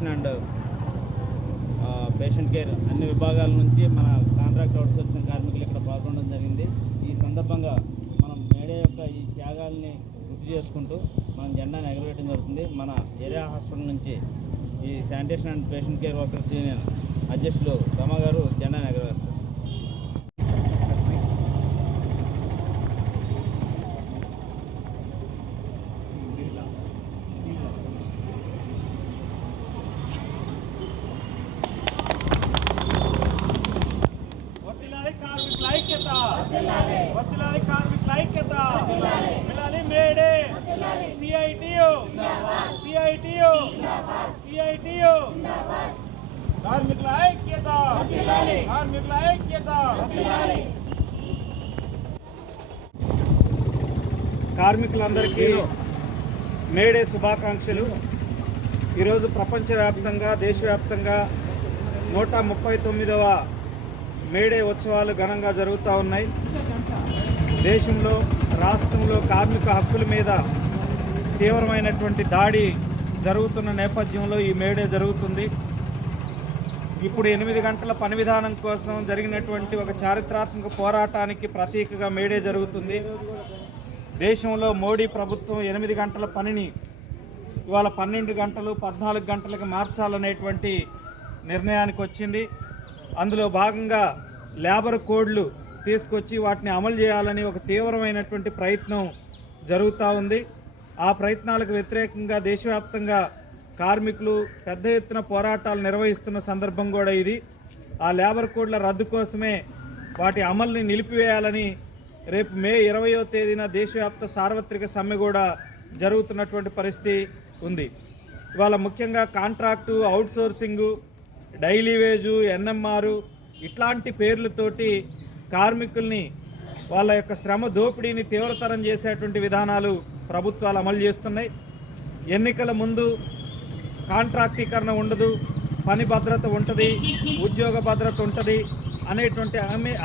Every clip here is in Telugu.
శానిటేషన్ అండ్ పేషెంట్ కేర్ అన్ని విభాగాల నుంచి మన కాంట్రాక్ట్ అవుట్సోర్సింగ్ కార్మికులు ఇక్కడ పాల్గొనడం జరిగింది. ఈ సందర్భంగా మనం మేడే యొక్క ఈ త్యాగాల్ని గుర్తు చేసుకుంటూ మనం జెండాను ఎగరవేయడం జరుగుతుంది. మన ఏరియా హాస్పిటల్ నుంచి ఈ sanitation and patient care workers union అధ్యక్షులు రమ గారు జెండాను ఎగరవేస్తారు. కార్మికులందరికీ మేడే శుభాకాంక్షలు. ఈరోజు ప్రపంచవ్యాప్తంగా దేశవ్యాప్తంగా 139వ మేడే ఉత్సవాలు ఘనంగా జరుగుతూ ఉన్నాయి. దేశంలో రాష్ట్రంలో కార్మిక హక్కుల మీద తీవ్రమైనటువంటి దాడి జరుగుతున్న నేపథ్యంలో ఈ మేడే జరుగుతుంది. ఇప్పుడు 8 గంటల పని విధానం కోసం జరిగినటువంటి ఒక చారిత్రాత్మక పోరాటానికి ప్రతీకగా మేడే జరుగుతుంది. దేశంలో మోడీ ప్రభుత్వం 8 గంటల పనిని ఇవాళ 12 గంటలు 14 గంటలకు మార్చాలనేటువంటి నిర్ణయానికి వచ్చింది. అందులో భాగంగా లేబర్ కోడ్లు తీసుకొచ్చి వాటిని అమలు చేయాలని ఒక తీవ్రమైనటువంటి ప్రయత్నం జరుగుతూ ఉంది. ఆ ప్రయత్నాలకు వ్యతిరేకంగా దేశవ్యాప్తంగా కార్మికులు పెద్ద ఎత్తున పోరాటాలు నిర్వహిస్తున్న సందర్భం కూడా ఇది. ఆ లేబర్ కోడ్ల రద్దు కోసమే వాటి అమలుని నిలిపివేయాలని రేపు మే 20వ తేదీన దేశవ్యాప్త సార్వత్రిక సమ్మె కూడా జరుగుతున్నటువంటి పరిస్థితి ఉంది. ఇవాళ ముఖ్యంగా కాంట్రాక్టు, అవుట్సోర్సింగు, డైలీ వేజు, ఎన్ఎంఆర్ ఇట్లాంటి పేర్లతోటి కార్మికుల్ని వాళ్ళ యొక్క శ్రమ దోపిడీని తీవ్రతరం చేసేటువంటి విధానాలు ప్రభుత్వాలు అమలు చేస్తున్నాయి. ఎన్నికల ముందు కాంట్రాక్టీకరణ ఉండదు, పని భద్రత ఉంటుంది, ఉద్యోగ భద్రత ఉంటుంది అనేటువంటి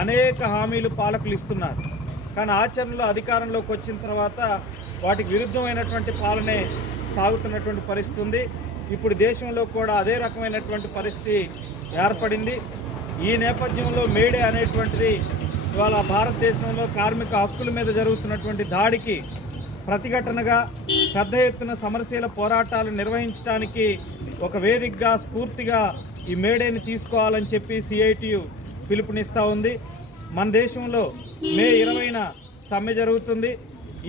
అనేక హామీలు పాలకులు ఇస్తున్నారు. కానీ ఆచరణలో అధికారంలోకి వచ్చిన తర్వాత వాటికి విరుద్ధమైనటువంటి పాలనే సాగుతున్నటువంటి పరిస్థితి ఉంది. ఇప్పుడు దేశంలో కూడా అదే రకమైనటువంటి పరిస్థితి ఏర్పడింది. ఈ నేపథ్యంలో మేడే అనేటువంటిది ఇవాళ భారతదేశంలో కార్మిక హక్కుల మీద జరుగుతున్నటువంటి దాడికి ప్రతిఘటనగా పెద్ద ఎత్తున సమరశీల పోరాటాలు నిర్వహించడానికి ఒక వేదికగా స్ఫూర్తిగా ఈ మేడేని తీసుకోవాలని చెప్పి సిఐటియు పిలుపునిస్తూ ఉంది. మన దేశంలో మే 20న సమ్మె జరుగుతుంది.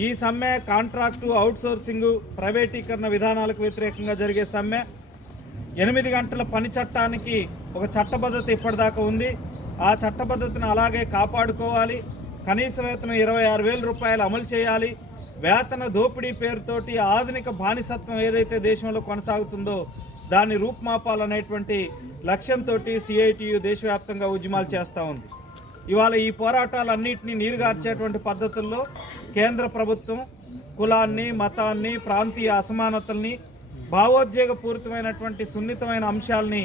ఈ సమ్మె కాంట్రాక్టు, అవుట్సోర్సింగు, ప్రైవేటీకరణ విధానాలకు వ్యతిరేకంగా జరిగే సమ్మె. 8 గంటల పని చట్టానికి ఒక చట్టబద్ధత ఇప్పటిదాకా ఉంది. ఆ చట్టబద్ధతను అలాగే కాపాడుకోవాలి. కనీస వేతనం 26,000 రూపాయలు అమలు చేయాలి. వేతన దోపిడీ పేరుతోటి ఆధునిక బానిసత్వం ఏదైతే దేశంలో కొనసాగుతుందో దాన్ని రూపుమాపాలనేటువంటి లక్ష్యంతో సిఐటియు దేశవ్యాప్తంగా ఉద్యమాలు చేస్తూ ఉంది. ఇవాళ ఈ పోరాటాలన్నింటినీ నీరుగార్చేటువంటి పద్ధతుల్లో కేంద్ర ప్రభుత్వం కులాన్ని, మతాన్ని, ప్రాంతీయ అసమానతల్ని, భావోద్వేగపూరితమైనటువంటి సున్నితమైన అంశాలని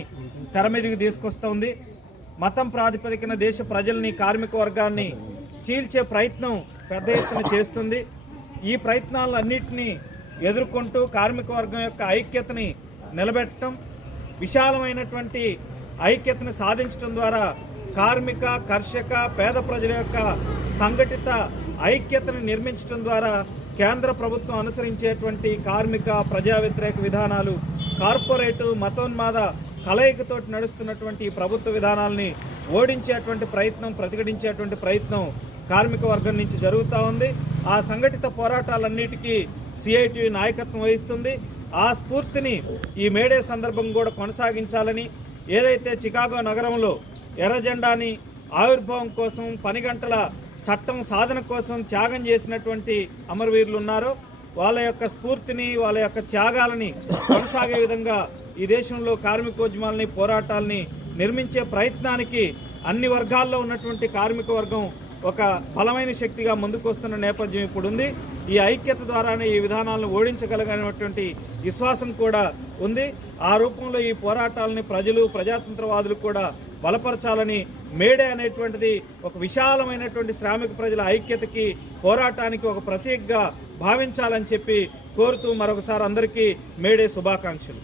తెర మీదకి తీసుకొస్తుంది. మతం ప్రాతిపదికన దేశ ప్రజల్ని, కార్మిక వర్గాన్ని చీల్చే ప్రయత్నం పెద్ద ఎత్తున చేస్తుంది. ఈ ప్రయత్నాలన్నింటినీ ఎదుర్కొంటూ కార్మిక వర్గం యొక్క ఐక్యతని నిలబెట్టడం, విశాలమైనటువంటి ఐక్యతను సాధించడం ద్వారా కార్మిక, కర్షక, పేద ప్రజల యొక్క సంఘటిత ఐక్యతను నిర్మించడం ద్వారా కేంద్ర ప్రభుత్వం అనుసరించేటువంటి కార్మిక, ప్రజా వ్యతిరేక విధానాలు, కార్పొరేటు, మతోన్మాద కలయికతోటి నడుస్తున్నటువంటి ఈ ప్రభుత్వ విధానాలని ఓడించేటువంటి ప్రయత్నం, ప్రతిఘటించేటువంటి ప్రయత్నం కార్మిక వర్గం నుంచి జరుగుతూ ఉంది. ఆ సంఘటిత పోరాటాలన్నిటికీ సిఐటియు నాయకత్వం వహిస్తుంది. ఆ స్ఫూర్తిని ఈ మేడే సందర్భం కూడా కొనసాగించాలని, ఏదైతే చికాగో నగరంలో ఎర్ర జెండాని ఆవిర్భావం కోసం, పని గంటల చట్టం సాధన కోసం త్యాగం చేసినటువంటి అమరవీరులు ఉన్నారో వాళ్ళ యొక్క స్ఫూర్తిని, వాళ్ళ యొక్క త్యాగాలని కొనసాగే విధంగా ఈ దేశంలో కార్మికోద్యమాలని, పోరాటాలని నిర్మించే ప్రయత్నానికి అన్ని వర్గాల్లో ఉన్నటువంటి కార్మిక వర్గం ఒక బలమైన శక్తిగా ముందుకు వస్తున్న నేపథ్యం ఇప్పుడుంది. ఈ ఐక్యత ద్వారానే ఈ విధానాలను ఓడించగలిగినటువంటి విశ్వాసం కూడా ఉంది. ఆ రూపంలో ఈ పోరాటాలని ప్రజలు, ప్రజాతంత్రవాదులు కూడా బలపరచాలని, మేడే అనేటువంటిది ఒక విశాలమైనటువంటి శ్రామిక ప్రజల ఐక్యతకి, పోరాటానికి ఒక ప్రతీకగా భావించాలని చెప్పి కోరుతూ మరొకసారి అందరికీ మేడే శుభాకాంక్షలు.